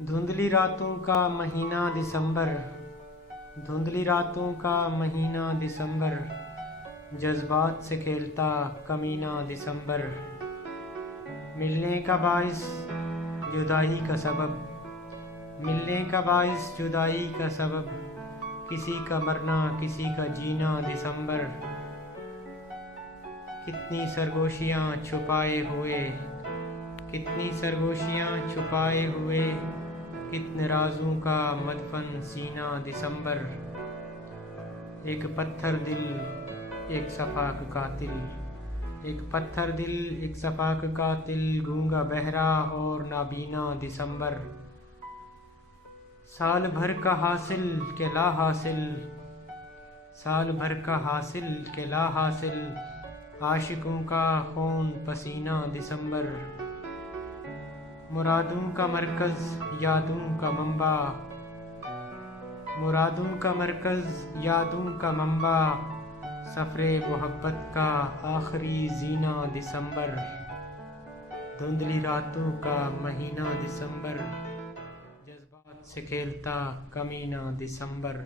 دھندلی راتوں کا مہینہ دسمبر، دھندلی راتوں کا مہینہ دسمبر، جذبات سے کھیلتا کمینہ دسمبر، ملنے کا باعث جدائی کا سبب، ملنے کا باعث جدائی کا سبب، کسی کا مرنا کسی کا جینا دسمبر، کتنی سرگوشیاں چھپائے ہوئے، کتنی سرگوشیاں چھپائے ہوئے، کتنے رازوں کا مدفن سینہ دسمبر، ایک پتھر دل ایک صفاک قاتل، ایک پتھر دل ایک صفاک قاتل، گونگا بہرا اور نابینا دسمبر، سال بھر کا حاصل کہ لا حاصل، سال بھر کا حاصل کہ لا حاصل، عاشقوں کا خون پسینہ دسمبر، مرادوں کا مرکز یادوں کا منبع، مرادوں کا مرکز یادوں کا منبع، سفر محبت کا آخری زینہ دسمبر، دھندلی راتوں کا مہینہ دسمبر، جذبات سے کھیلتا کمینہ دسمبر۔